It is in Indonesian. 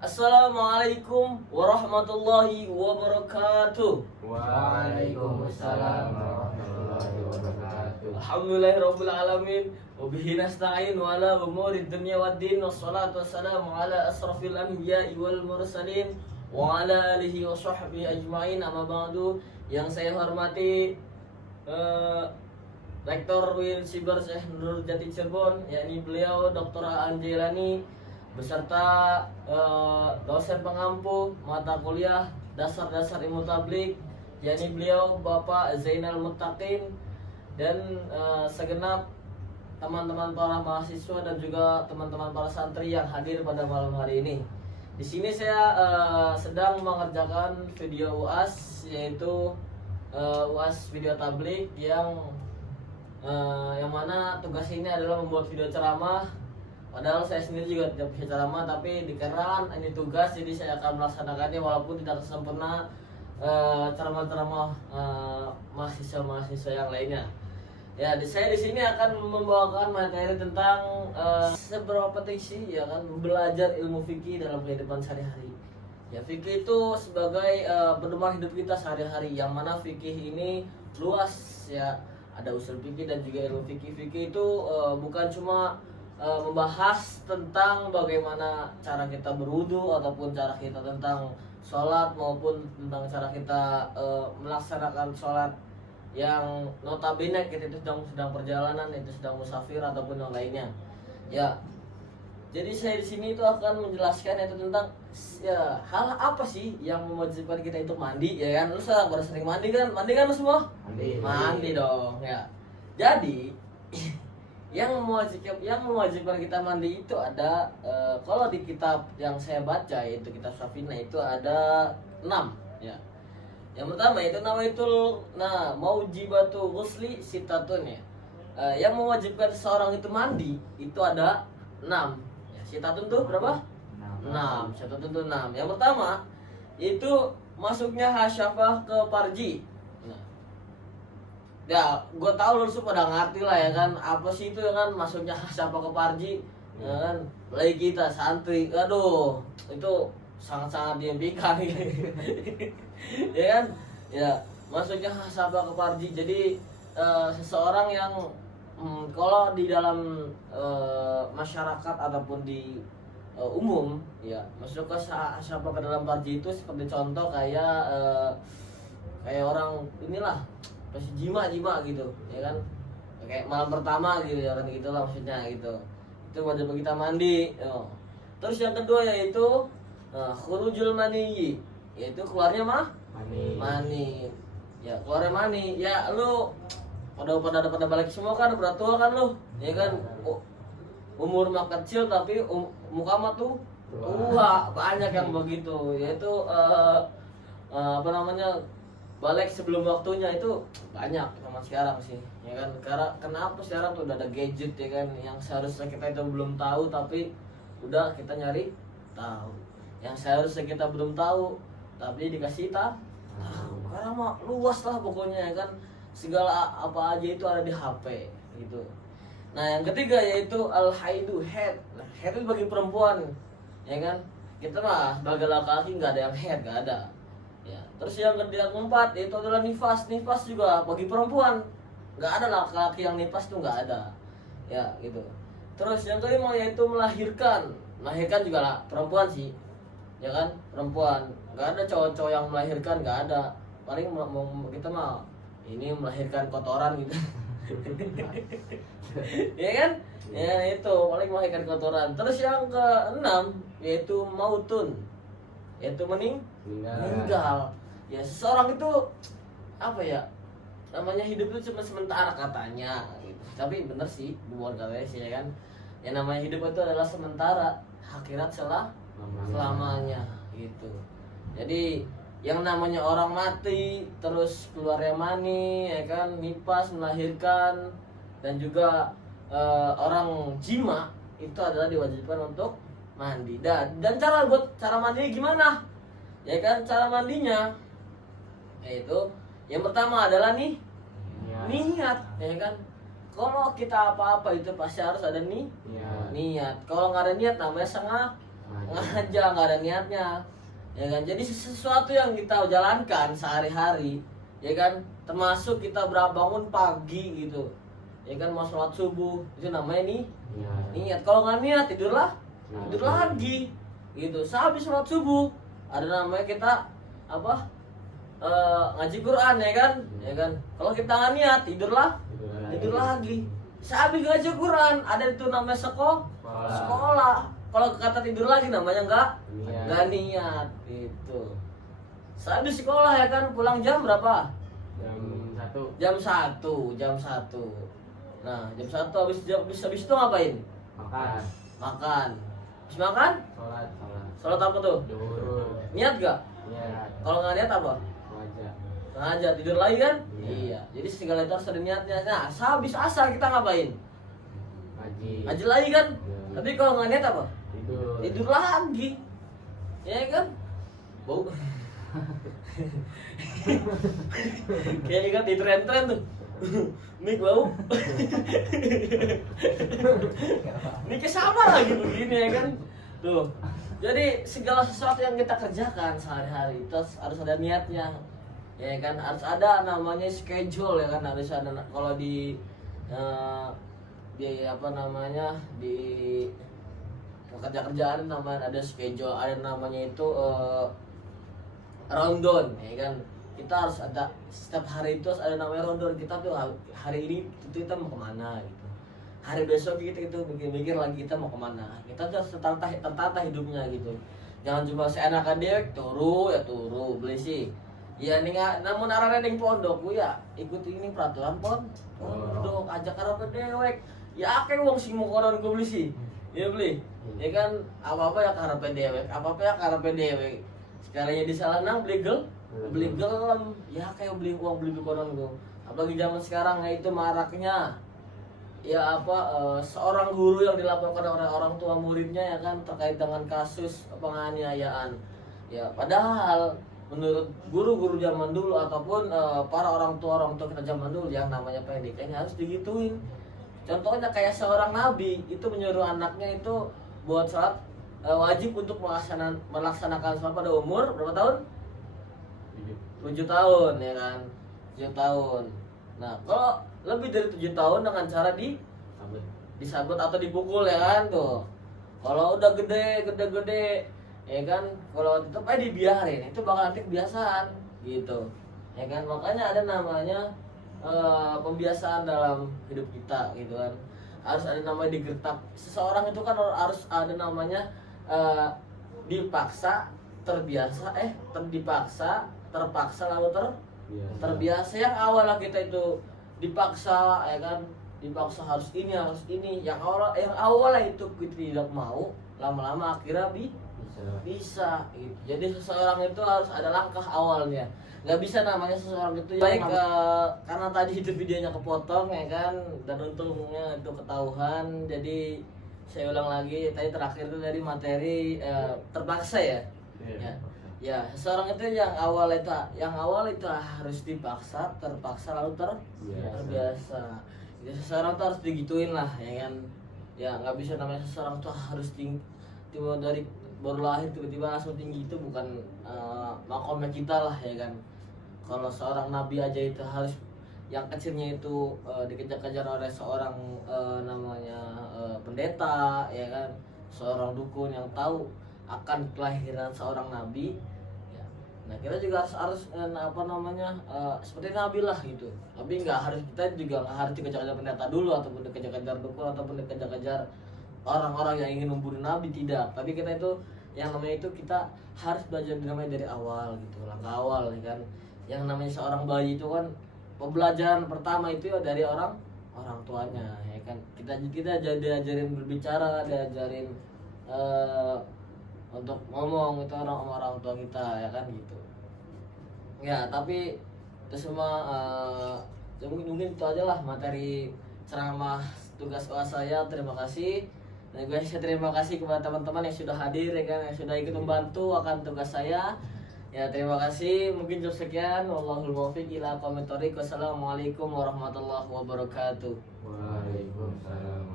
Assalamualaikum warahmatullahi wabarakatuh. Waalaikumsalam warahmatullahi wabarakatuh. Alhamdulillahirabbil alamin wa bihi nasta'in wa ala umurid dunya waddin wassalatu wassalamu ala asrafil anbiya'i wal mursalin wa ala alihi wa sahbihi ajmain. Amma ba'du. Yang saya hormati Rektor UIN Siber Syekh Nur Jati Cirebon, yakni beliau Dr. Anjelani beserta dosen pengampu mata kuliah dasar-dasar ilmu tablik, yakni beliau Bapak Zainal Muttaqin, dan segenap teman-teman para mahasiswa dan juga teman-teman para santri yang hadir pada malam hari ini. Di sini saya sedang mengerjakan video UAS, yaitu UAS video tablik yang mana tugas ini adalah membuat video ceramah. Padahal saya sendiri juga tidak bisa ceramah, tapi dikarenakan ini tugas, jadi saya akan melaksanakannya walaupun tidak sempurna ceramah-ceramah mahasiswa-mahasiswa yang lainnya. Ya, saya di sini akan membawakan materi tentang seberapa penting sih ya kan belajar ilmu fikih dalam kehidupan sehari-hari. Ya, fikih itu sebagai pedoman hidup kita sehari-hari, yang mana fikih ini luas ya. Ada usul fikih dan juga ilmu fikih. Fikih itu bukan cuma membahas tentang bagaimana cara kita berwudu ataupun cara kita tentang sholat maupun tentang cara kita melaksanakan sholat yang notabene kita itu sedang perjalanan, itu sedang musafir ataupun yang lainnya. Ya, jadi saya di sini itu akan menjelaskan itu tentang ya hal apa sih yang mewajibkan kita itu mandi, ya kan? Lu pada sering mandi kan lu semua? Mandi dong ya. Jadi yang mewajibkan kita mandi itu ada kalau di kitab yang saya baca, yaitu kitab Safina, itu ada 6 ya. Yang pertama itu maujibatu ghusli sitatun ya. Yang mewajibkan seorang itu mandi itu ada 6 ya. Sitatun tuh berapa? 6. Sitatun tuh 6. Yang pertama itu masuknya hasyafah ke parji. Ya, gue tahu lu semua pada ngerti lah ya kan, apa sih itu ya kan, masuknya siapa ke parji ya kan, lagi kita santri, aduh itu sangat-sangat diimpikan ya kan, ya masuknya siapa ke parji. Jadi seseorang yang kalau di dalam masyarakat ataupun di umum ya, masuk ke siapa ke dalam parji itu seperti contoh kayak orang inilah pasti jima gitu ya kan, kayak malam pertama gitu ya kan, gitulah maksudnya gitu. Itu wajib kita mandi ya. Terus yang kedua yaitu khurujul mani, yaitu keluarnya mani ya, keluarnya mani ya. Lu pada balik semua kan, udah tua kan lu ya kan, umur mah kecil tapi muka mah tuh tua. Banyak yang begitu, yaitu balik sebelum waktunya itu banyak zaman sekarang sih ya kan. Karena kenapa sekarang tuh udah ada gadget ya kan, yang seharusnya kita itu belum tahu tapi udah kita nyari tahu, yang seharusnya kita belum tahu tapi dikasih tahu. Karena mah luas lah pokoknya ya kan, segala apa aja itu ada di HP gitu. Nah, yang ketiga yaitu al-haidu, head. Nah, head itu bagi perempuan ya kan, kita mah sebagai laki-laki nggak ada yang head, nggak ada ya. Terus yang keempat itu adalah nifas. Nifas juga bagi perempuan, nggak ada laki-laki yang nifas tuh, nggak ada ya gitu. Terus yang kelima yaitu melahirkan juga lah perempuan sih ya kan, perempuan. Nggak ada cowok-cowok yang melahirkan, nggak ada. Paling kita mah ini melahirkan kotoran gitu ya kan ya, itu paling melahirkan kotoran. Terus yang keenam yaitu mautun, yaitu meninggal ya. Seseorang itu apa ya namanya, hidup itu cuma sementara katanya gitu. Tapi bener sih, bukan katanya sih ya kan, yang namanya hidup itu adalah sementara, akhirat selamanya gitu. Jadi yang namanya orang mati terus keluarnya mani ya kan, nifas, melahirkan, dan juga orang jima itu adalah diwajibkan untuk mandi. Dan cara mandinya gimana ya kan? Cara mandinya yaitu yang pertama adalah niat ya kan. Kalau kita apa-apa itu pasti harus ada niat. Kalau nggak ada niat namanya ngajak, nggak ada niatnya, ya kan. Jadi sesuatu yang kita jalankan sehari-hari, ya kan, termasuk kita bangun pagi gitu, ya kan, mau sholat subuh, itu namanya nih niat. Kalau nggak niat tidur lagi gitu. Sehabis sholat subuh ada namanya kita apa, ngaji Quran, ya kan, ya kan. Kalau kita nggak niat tidur lagi. Sehabis ngaji Quran ada itu namanya sekolah. Kalau kata tidur lagi namanya nggak niat gitu. Sehabis sekolah, ya kan, pulang jam berapa? Jam 1. Jam 1. Nah, jam 1 habis itu ngapain? Makan. Habis makan? Sholat apa tuh? Duhur. Niat gak? Niat. Kalau nggak niat apa? Wajah. Sengaja tidur lagi kan? Iya. Jadi segala itu harus ada niatnya. Nah, sehabis asar kita ngapain? Ngaji. Ngaji lagi kan? Iya. Tapi kalau nggak niat apa? Tidur. Tidur lagi. Ya kan? Bau. Kayaknya kan di tren-tren tuh. Mik bau. Mik sama lagi begini, ya kan? Tuh. Jadi segala sesuatu yang kita kerjakan sehari-hari itu harus ada niatnya. Ya kan, harus ada namanya schedule, ya kan, harus ada. Kalau di apa namanya, di kerjaan namanya ada schedule, ada namanya itu rundown, ya kan. Kita harus ada setiap hari itu harus ada namanya rundown. Kita tuh hari ini itu kita mau kemana gitu, hari besok kita itu mikir lagi kita mau kemana. Kita tuh harus tertata hidupnya gitu. Jangan cuma seenakan dewek turu beli sih. Ya nih nggak, namun arah yang pondok ya ikuti ini peraturan pondok, ajak arah dewek. Ya kayak wong sing mau koron gue beli sih, ya beli. Ya kan, apa ya karena dewek, apa ya karena dewek. Sekalinya di salah nang beli gelem, ya kayak beli konon gue. Apalagi zaman sekarang ya itu maraknya. Ya apa, seorang guru yang dilaporkan oleh orang tua muridnya, ya kan, terkait dengan kasus penganiayaan. Ya padahal menurut guru-guru zaman dulu ataupun para orang tua kita zaman dulu, yang namanya pendidikannya harus digituin. Contohnya kayak seorang nabi itu menyuruh anaknya itu buat sholat wajib untuk melaksanakan sholat pada umur berapa tahun? 7 tahun, ya kan, 7 tahun. Nah, kalau lebih dari 7 tahun dengan cara disabet atau dipukul, ya kan tuh. Kalau udah gede, ya kan, kalau tetap aja dibiarin, itu bakal nanti kebiasaan gitu, ya kan. Makanya ada namanya pembiasaan dalam hidup kita gitu kan. Harus ada namanya digertak. Seseorang itu kan harus ada namanya dipaksa, terpaksa lalu terbiasa. Yang awalnya kita itu dipaksa, ya kan, dipaksa harus ini yang awalnya itu kita tidak mau, lama-lama akhirnya bisa gitu. Jadi seseorang itu harus ada langkah awalnya. Nggak bisa namanya seseorang itu baik karena tadi itu videonya kepotong, ya kan, dan untungnya itu ketahuan. Jadi saya ulang lagi, tadi terakhir itu dari materi terpaksa, ya. Ya, seseorang itu yang awal itu harus dipaksa, terpaksa lalu terbiasa. Jadi seseorang tuh harus digituin lah, ya kan. Ya nggak bisa namanya seseorang tuh harus tiba dari baru lahir tiba-tiba langsung tinggi, itu bukan makomnya kita lah, ya kan. Kalau seorang nabi aja itu harus yang kecilnya itu dikejar-kejar oleh seorang namanya pendeta, ya kan, seorang dukun yang tahu akan kelahiran seorang nabi. Ya. Nah kita juga harus seperti nabi lah gitu. Tapi kita juga nggak harus dikejar-kejar pendeta dulu, ataupun dikejar-kejar dukun, ataupun dikejar-kejar orang-orang yang ingin membunuh nabi, tidak. Tapi kita itu yang namanya itu kita harus belajar namanya dari awal gitu, langkah awal, ya kan. Yang namanya seorang bayi itu kan pembelajaran pertama itu ya dari orang tuanya, ya kan. Kita diajarin berbicara, diajarin untuk ngomong itu orang tua kita, ya kan gitu. Ya tapi itu semua mungkin itu aja lah materi ceramah tugas UAS saya. Terima kasih. Dan gue terima kasih kepada teman-teman yang sudah hadir, ya kan, yang sudah ikut membantu akan tugas saya. Ya terima kasih. Mungkin cukup sekian. Wallahul muwaffiq ila aqwamit thoriq. Wassalamualaikum warahmatullahi wabarakatuh. Waalaikumsalam.